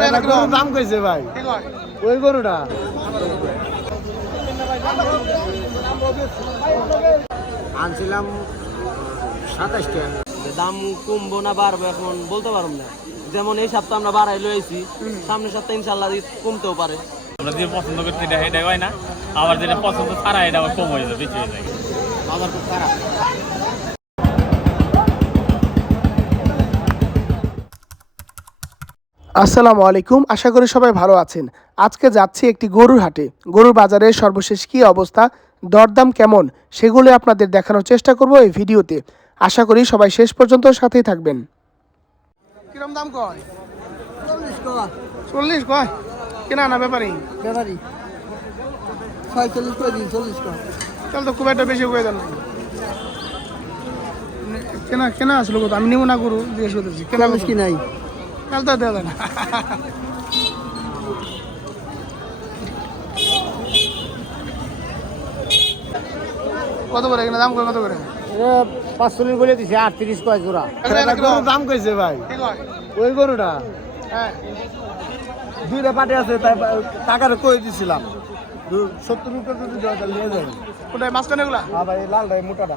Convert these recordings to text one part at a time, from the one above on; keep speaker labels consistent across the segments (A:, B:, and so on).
A: গরুর দাম কইছে ভাই? ওই গরুটা।
B: আনছিলাম সাতাশটা দাম কমবো না বাড়বো এখন বলতে পারব না। যেমন এই সপ্তাহ আমরা বাড়াই লইছি সামনের সপ্তাহে ইনশাল্লাহ কমতেও পারে।
C: আমরা যে পছন্দ করছি এটা হয় না আবার যেটা পছন্দ ছাড়া এটা আবার কম হয়ে যায় বেশি হয়ে যায়।
B: বাজার খুব খারাপ।
D: আসসালামু আলাইকুম আশা করি সবাই ভালো আছেন। আজকে যাচ্ছি একটি গরুর হাটে। গরুর বাজারের সর্বশেষ কী অবস্থা দরদাম কেমন সেগুলো আপনাদের দেখানোর চেষ্টা করব এই ভিডিওতে। আশা করি সবাই শেষ পর্যন্ত সাথেই থাকবেন। কিরম দাম কয়?
B: চল্লিশ
D: কয়। কেনা না ব্যাপারই
B: ব্যাপারি। ছয়চল্লিশ করে দিন চল্লিশ টাকা
D: তাহলে তো খুব একটা বেশি করে দেন। কেনা কেনা আসলো আমি নিব না গরু জিজ্ঞেস করতেছি। কেনা
B: কি নাই?
D: তো দেওয়া যায় না। কত করে এখানে? দাম কত করে?
B: পাঁচচল্লিশ বলে দিছে আটত্রিশ কয় জোড়া।
A: গরুর দাম। কইছে ভাই। ওই গরুটা?
D: হ্যাঁ।
A: দুইটা পাটে আছে তাই টাকাটা কই দিছিলাম। দু- সত্তর যদি নিয়ে যাই
D: কোথায়? মাঝখানে এগুলা?
A: হ্যাঁ ভাই লালটা মোটাটা।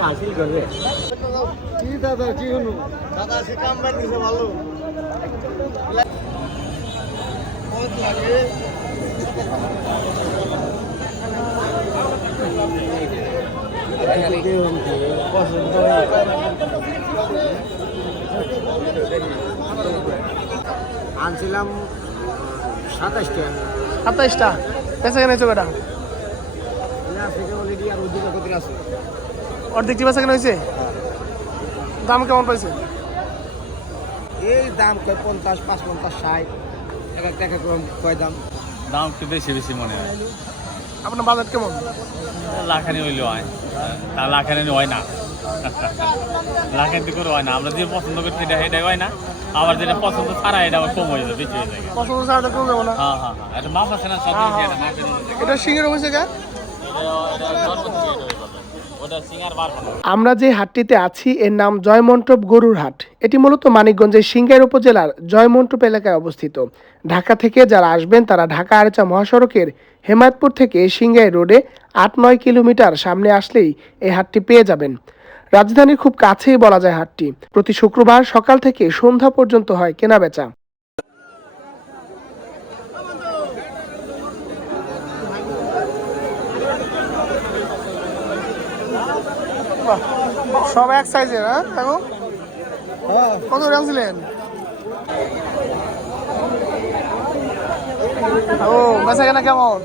B: হাসিল করবে
A: কি দাদা কি হলো দাদা সে কাম বাড়িছে ভালো
B: আনছিলাম সাতাশটা।
D: সাতাইশটা? বেচা কেনা হয়েছে কটা অর্ধেকটি বেচা কেনা হয়েছে? দাম কেমন পাইছে?
B: এই দাম কয় পঞ্চাশ পাঁচ পঞ্চাশ ষাট। এক এক টাকা কয় দাম?
C: দাম একটু বেশি বেশি মনে হয়।
D: আপনার বাজেট কেমন?
C: লাখানি হইলে হয়। তা লাখানি হয় না। লাখানি করে হয় না। আমরা যে পছন্দ করছি এটা সেটাই হয় না। আবার যেটা পছন্দ ছাড়া এটা আবার কম হয়ে যাবে বেশি হয়ে যায়
D: পছন্দ ছাড়া কম যাব না?
C: হ্যাঁ হ্যাঁ হ্যাঁ। এটা মাছ আছে না সব
D: হ্যাঁ, হ্যাঁ।
C: এটা
D: শিঙের। হয়েছে কে আমরা যে হাটটিতে আছি, এর নাম জয়মন্টপ গরুর হাট। এটি মূলত মানিকগঞ্জের সিংগাইর উপজেলার জয়মন্টপ এলাকায় অবস্থিত। ঢাকা থেকে যারা আসবেন, তারা ঢাকা আরেচা মহাসড়কের হেমায়তপুর থেকে সিংগাই রোডে আট নয় কিলোমিটার সামনে আসলেই এই হাটটি পেয়ে যাবেন। রাজধানীর খুব কাছেই বলা যায় হাটটি। প্রতি শুক্রবার সকাল থেকে সন্ধ্যা পর্যন্ত হয় কেনাবেচা। সব এক সাইজের হ্যাঁ? দেখো। কত গ্রাম ছিলেন? ও বেচা কেনা কেমন?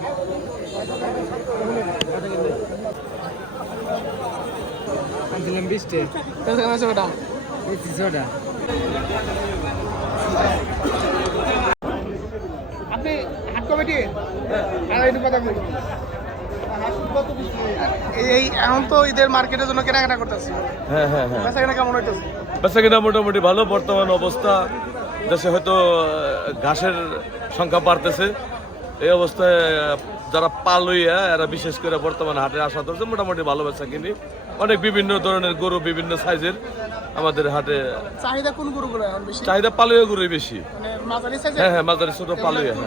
B: আনছিলাম বিশটে
D: বেচা কেনা ওটা আপনি হাট কমিটি? আর একটু কথা বলি। এই এখন তো ঈদের মার্কেটের জন্য কেনাকাটা করতেছি।
E: হ্যাঁ হ্যাঁ হ্যাঁ।
D: বেচা কেমন হইতেছে?
E: বেচা মোটামুটি ভালো বর্তমান অবস্থা। দেশে হয়তো ঘাসের সংখ্যা বাড়তেছে। এই অবস্থায় যারা পালইয়া এরা বিশেষ করে বর্তমান হাটে আসা ধরছে মোটামুটি ভালো বেচা কিনি। অনেক বিভিন্ন ধরনের গরু বিভিন্ন সাইজের আমাদের হাটে
D: চাহিদা কোন গরুগুলো
E: চাহিদা পালইয়া গরুই বেশি।
D: মানে
E: হ্যাঁ হ্যাঁ মাঝারি ছোট পালইয়া। হ্যাঁ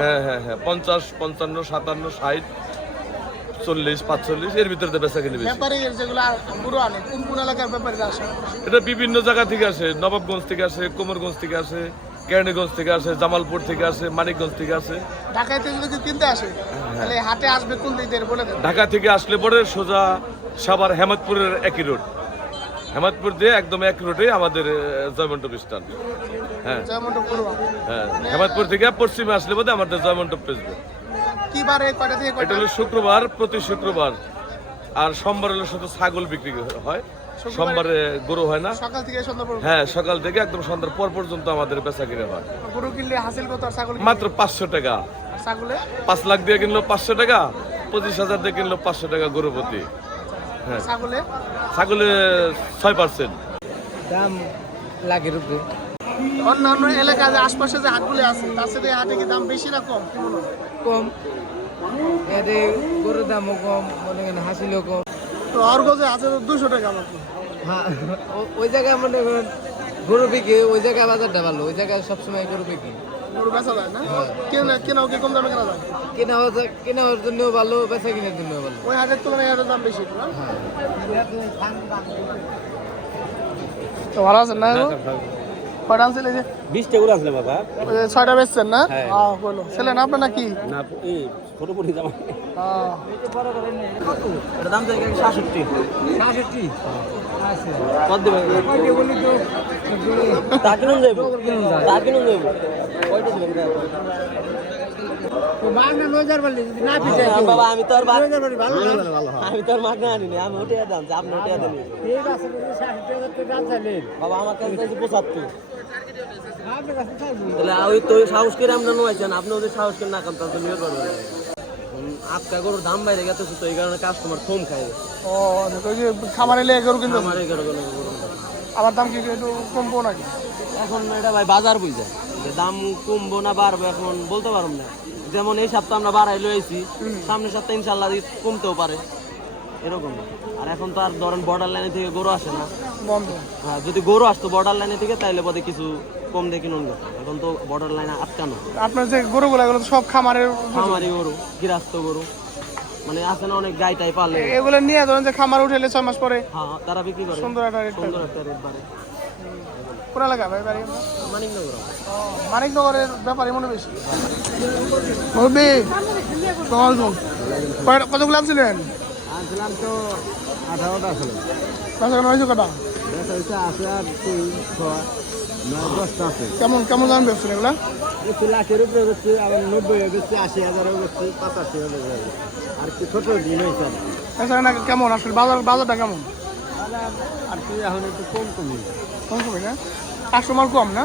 E: হ্যাঁ হ্যাঁ হ্যাঁ পঞ্চাশ পঞ্চান্ন সাতান্ন ষাট। চল্লিশ পাঁচচল্লিশ এর ভিতরে বেচা কিনি এটা বিভিন্ন জায়গা থেকে আসে নবাবগঞ্জ থেকে আসে কোমরগঞ্জ থেকে আসে কেরানীগঞ্জ থেকে আসে জামালপুর থেকে আসে মানিকগঞ্জ থেকে আসে।
D: ঢাকায় যদি কিনতে আসে তাহলে হাটে আসবে কোন দিক দিয়ে বলে
E: ঢাকা থেকে আসলে পরে সোজা সাভার হেমতপুরের একই রোড। হেমাদপুর দিয়ে একদম এক রোডে আমাদের আহ, জয়মন্টপ স্ট্যান্ড হ্যাঁ। হ্যাঁ হেমাদপুর থেকে পশ্চিমে আসলে বোধহয় আমাদের জয়মন্টপ পেসবে
F: কি বারে কয়টা থেকে
E: এটা হলো শুক্রবার প্রতি শুক্রবার। আর সোমবার হলো শুধু ছাগল বিক্রি হয়। সোমবারে গরু হয় না।
F: সকাল থেকে সন্ধ্যা পর্যন্ত?
E: হ্যাঁ সকাল থেকে একদম সন্ধ্যার পর পর্যন্ত আমাদের বেচা কিনে হয়।
F: গরু কিনলে হাসিল কত আর ছাগল
E: মাত্র পাঁচশো টাকা।
F: আর ছাগলে?
E: পাঁচ লাখ দিয়ে কিনলো পাঁচশো টাকা পঁচিশ হাজার দিয়ে কিনলো পাঁচশো টাকা গরু প্রতি। হ্যাঁ।
F: ছাগলে?
E: ছাগলে ছয় পার্সেন্ট।
B: দাম লাখের উপরে।
F: অন্যান্য এলাকায় যে আশপাশে যে হাটগুলি আছে তার সাথে হাটে কি দাম বেশি না কম? কি মনে হয়?
B: কম এতে গরুর দামও কম মনে করেন হাসিলেও কম
F: তো অর্ঘ যে আছে দুশো টাকা মতো।
B: হ্যাঁ ওই জায়গায় মনে করেন গরু বিক্রি ওই জায়গায় বাজারটা ভালো ওই জায়গায় সবসময় গরু বিক্রি।
F: গরু বেচা যায় না? কেনা কেনাও কি কম দামে কেনা যায়?
B: কেনা জন্য ভালো বেচা কেনার জন্য ভালো।
F: ওই হাটের তুলনায় হাটের দাম বেশি না? তো ভালো আছেন না? কয়টা আনছিল এই যে?
B: বিশটা গরু আসলে বাবা।
F: ছয়টা বেচছেন না? হ্যাঁ। বলো ছেলে না আপনার নাকি?
B: না এই ছোট পড়ি জামা
F: হ্যাঁ
B: দাম সাতষট্টি। সাতষট্টি? দিবেন বাবা আমি তো আর বাদ- আমি তো আর মাগনা আনিনি আমি ওটা দাম আপনি ওটা দেন। বাবা আমার কাছে পঁচাত্তর। তাহলে ওই তো সাহস করে আমরা নোয়াইছেন আপনি ওদের সাহস করে না কাম তাহলে নিয়ে পারবেন আজকা গরুর দাম বাইরে গেছে তো এই কারণে কাস্টমার কম খায়।
F: ও তো ওই যে খামারে এলে গরু কিন্তু
B: আমার গরু
F: আবার দাম কি একটু কমবো নাকি?
B: এখন এটা ভাই বাজার বুঝে যে দাম কমবো না বাড়বো এখন বলতে পারব না। যেমন এই সপ্তাহ আমরা বাড়াই লইছি সামনের সপ্তাহে ইনশাল্লাহ কমতেও পারে। এরকম। আর এখন তো আর ধরেন বর্ডার লাইনে থেকে গরু আসে না।
F: বন্ধ।
B: হ্যাঁ, যদি গরু আসতো বর্ডার লাইনে থেকে তাইলে পরে কিছু কম দিয়ে কিনুন। এখন তো বর্ডার লাইনে আটকানো।
F: আপনার যে গরুগুলো এগুলো সব খামারের
B: খামারি গরু গৃহস্থ গরু। মানে আছে না অনেক গাই টাই পালে।
F: এগুলো নিয়ে ধরেন যে খামার উঠেলে ছয় মাস পরে
B: হ্যাঁ তারা বিক্রি করে।
F: সুন্দর একটা রেট
B: সুন্দর একটা রেট বাড়ে।
F: কোন এলাকা ভাই বাড়ি?
B: মানিকনগর।
F: মানিকনগরের ব্যাপারে মনে বেশি? কতগুলো আনছিলেন?
B: আনছিলাম তো আঠারোটা আসলে
F: বেচা হয়েছে কটা?
B: হচ্ছে আছে আর তিন ছয় নয় দশটা আছে।
F: কেমন কেমন দাম বেচছেন এগুলা?
B: একটু লাখের উপরে হচ্ছে আবার নব্বই হচ্ছে আশি হাজারও হচ্ছে পঁচাশি হাজার আর কি ছোট দিন হয়েছে আর
F: কেনা কেমন? আসলে বাজার বাজারটা কেমন?
B: আর কি এখন একটু কম কমই।
F: কম কমে না? কাস্টমার কম না?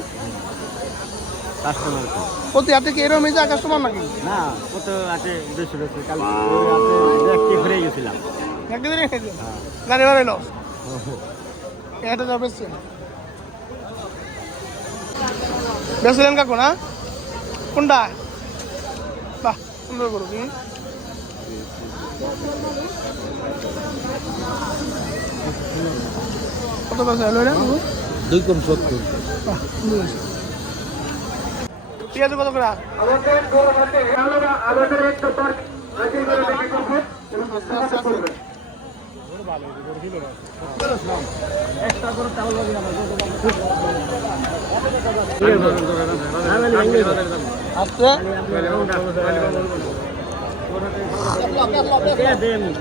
B: কাস্টমার
F: প্রতি হাতে কি এরকমই যায় কাস্টমার নাকি?
B: না কত আছে? বেশি বেশি। কালকে আছে দেখতে ঘুরে গেছিলাম।
F: একদিন রেখেছে গাড়ি ভাড়া এটা যা বেচছেন। বেচলেন কাকু না? কোনটা? বাহ সুন্দর করো কি? কত হলো
B: দুই কম সত্তর।
F: বাহ, সুন্দর হয়েছে। পেঁয়াজ কত করে?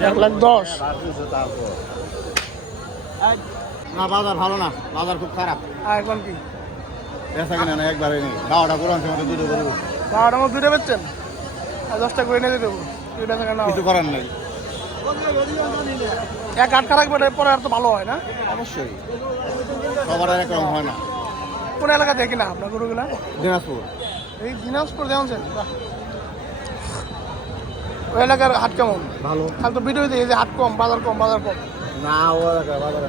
F: এক লাখ দশ।
G: না বাজার ভালো না বাজার খুব খারাপ।
F: আর এখন কি?
G: বেচা কিনা না একবারে নেই। বারোটা করে আনছে মতো দুটো করব
F: বারোটার মধ্যে দুইটা বেচছেন? আর দশটা করে এনে দেবো। না
G: কিছু করার নাই।
F: এক আটকা রাখবে এটা পরে আর তো ভালো হয় না।
G: অবশ্যই। সবার আর একরকম হয় না।
F: কোন এলাকা দেখি না আপনার গরুগুলা?
G: দিনাজপুর।
F: এই দিনাজপুর জানছেন বাহ। ওই এলাকার হাট কেমন?
G: ভালো।
F: খালি তো ভিডিও দিয়ে যে হাট কম বাজার কম বাজার কম।
G: না ও এলাকায় বাজারে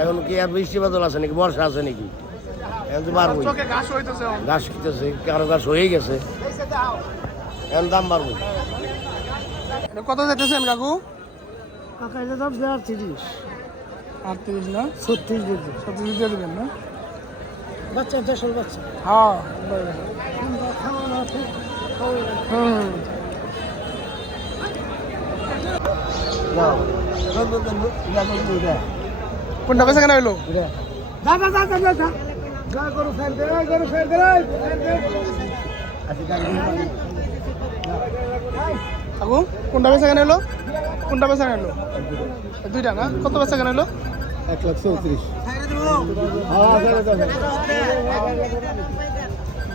G: এখন
F: কি
G: আর বৃষ্টি বাদল আছে নাকি? বর্ষা আছে নাকি? এখন তো
F: ঘাস
G: খেতেছে কারও ঘাস হয়ে গেছে। এখন দাম
F: কত যেতেছেন কাকু?
H: কাকা এটা দাম দেওয়ার তিরিশ
F: আটত্রিশ না?
H: ছত্রিশ
F: দিয়ে দেবেন। না?
H: বাচ্চা দেশের বাচ্চা।
F: হ্যাঁ হুম। কোনটা বেচা কেন হইল?
H: দাদা দাদা দাদা গা গরু ফের দে গরু ফের দে
F: আগু কোনটা বেচা কেন হইল? কোনটা বেচা কেন হইল? দুইটা না? কত বেচা কেন হইল?
H: এক লাখ চৌত্রিশ।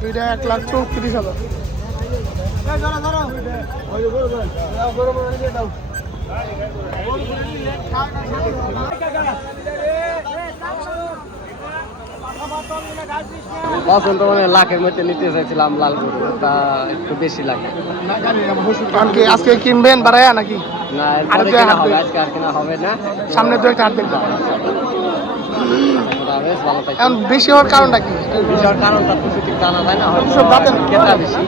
F: দুইটা এক লাখ চৌত্রিশ হাজার।
I: পছন্দ মানে লাখের মধ্যে নিতে চাইছিলাম লাল তা একটু বেশি লাগে।
F: কারণ কি আজকে কিনবেন বাড়ায় নাকি?
I: না হবে
F: দুই।
I: আজকে আর কেনা হবে না।
F: সামনে তো একটা হাত দেখবেন
I: বেশ
F: এখন হওয়ার কারণটা কি?
I: বেশি হওয়ার কারণটা তো জানা যায় না
F: সব।
I: বেশি।